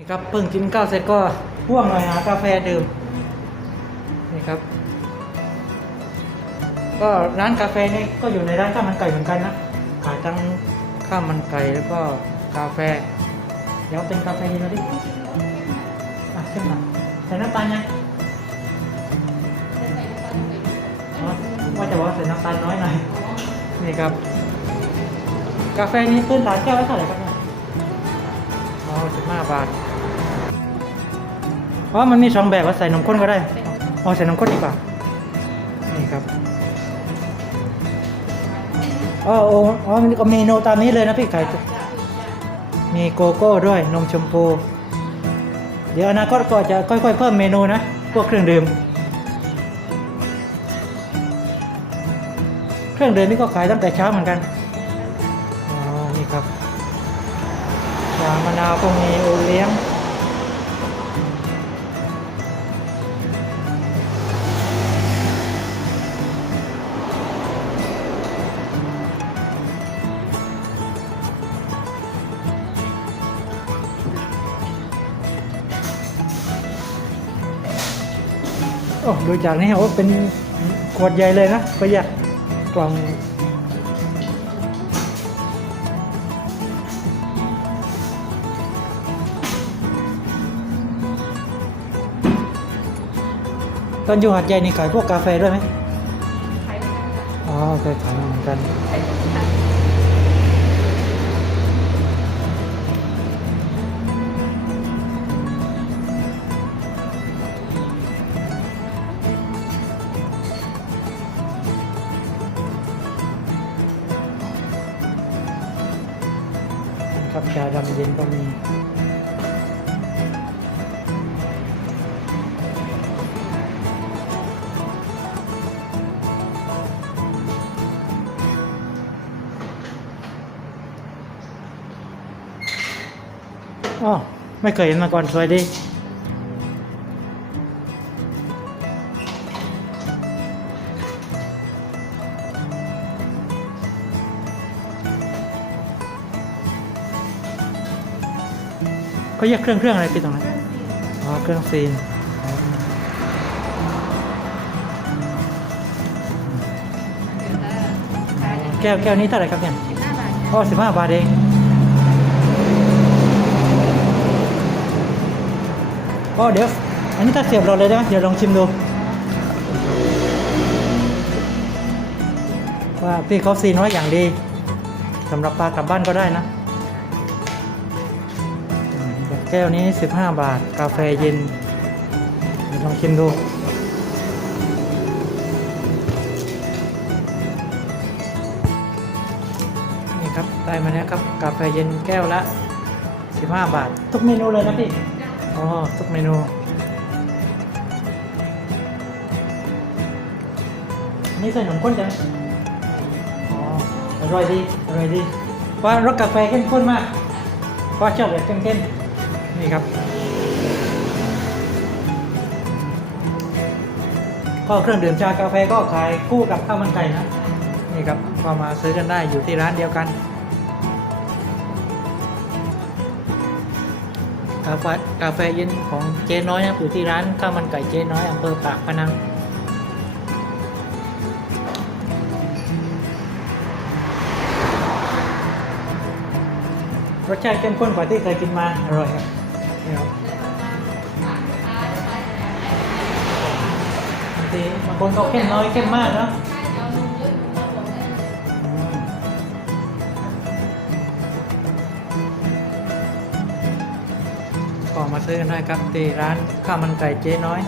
นี่ครับเพิ่งกินข้าวเสร็จก็พ่วงหน่อยหากาแฟดื่มนี่ครับ ก็ร้านกาแฟนี่ก็อยู่ในร้านข้าวมันไก่เหมือนกันนะขายทั้งข้าวมันไก่แล้วก็กาแฟ เดี๋ยวเป็นกาแฟเย็นนะดิอะขึ้นมาใส่น้ำตาลยังอ๋อว่าจะบอกว่าใส่น้ำตาลน้อยหน่อยนี่ครับ กาแฟนี้พื้นฐานแก้วละเท่าไหร่ครับเนี่ยอ๋อสิบห้าบาท อ๋อมันมีสองแบบว่าใส่นมข้นก็ได้อ๋อใส่นมข้นดีกว่า นี่ครับอ๋อโอ้อ๋อมันก็เมนูตามนี้เลยนะพี่ไข่มีโกโก้ด้วยนมชมพู เดี๋ยวอนาคตก็จะค่อยๆ เพิ่มเมนูนะ พวกเครื่องดื่ม เครื่องดื่มนี่ก็ขายตั้งแต่เช้าเหมือนกัน อ๋อ นี่ครับชามะนาวก็มีโอเลี้ยง โอ้ดูจากนี้โอ้เป็นขวดใหญ่เลยนะประหยัดกล่องตอนอยู่หัดใหญ่นี่ขายพวกกาแฟด้วยไหมอ๋อเคยขายมาเหมือนกัน ครับชาดำเย็นก็มีอ๋อไม่เคยเห็นมาก่อนสวยดี เขาเรียกเครื่องเครื่องอะไรพี่ตรงนั้นอ๋อเครื่องซีนอ๋อแก้วแก้วนี้เท่าไหร่ครับเนี่ยสิบห้าบาทอ๋อสิบห้าบาทเองก็เดี๋ยว อันนี้ถ้าเสียบเราเลยได้ไหมเดี๋ยวลองชิมดูว่าพี่เขาซีนไว้อย่างดีสำหรับปลากลับบ้านก็ได้นะอืม แก้วนี้ 15 บาท กาแฟเย็นเดี๋ยวลองชิมดูนี่ครับได้มาแล้วครับ กาแฟเย็นแก้วละ 15 บาท ทุกเมนูเลยนะพี่อ๋อทุกเมนูนี่ใส่หนมข้นจังอ๋ออร่อยดี อร่อยดีเพราะรสกาแฟเข้มข้นมากเพราะชอบแบบเข้มๆ นี่ครับ ก็เครื่องดื่มชากาแฟก็ขายคู่กับข้าวมันไก่นะ นี่ครับก็มาซื้อกันได้อยู่ที่ร้านเดียวกันกาแฟกาแฟเย็นของเจ๊น้อยนะอยู่ที่ร้านข้าวมันไก่เจ๊น้อยอำเภอปากพนังรสชาติเข้มข้นกว่าที่เคยกินมาอร่อยครับ นี่ครับบางทีบางคนก็เข้มน้อยเข้มมากเนาะอืมก็มาซื้อกันได้ครับที่ร้านข้าวมันไก่เจ๊น้อย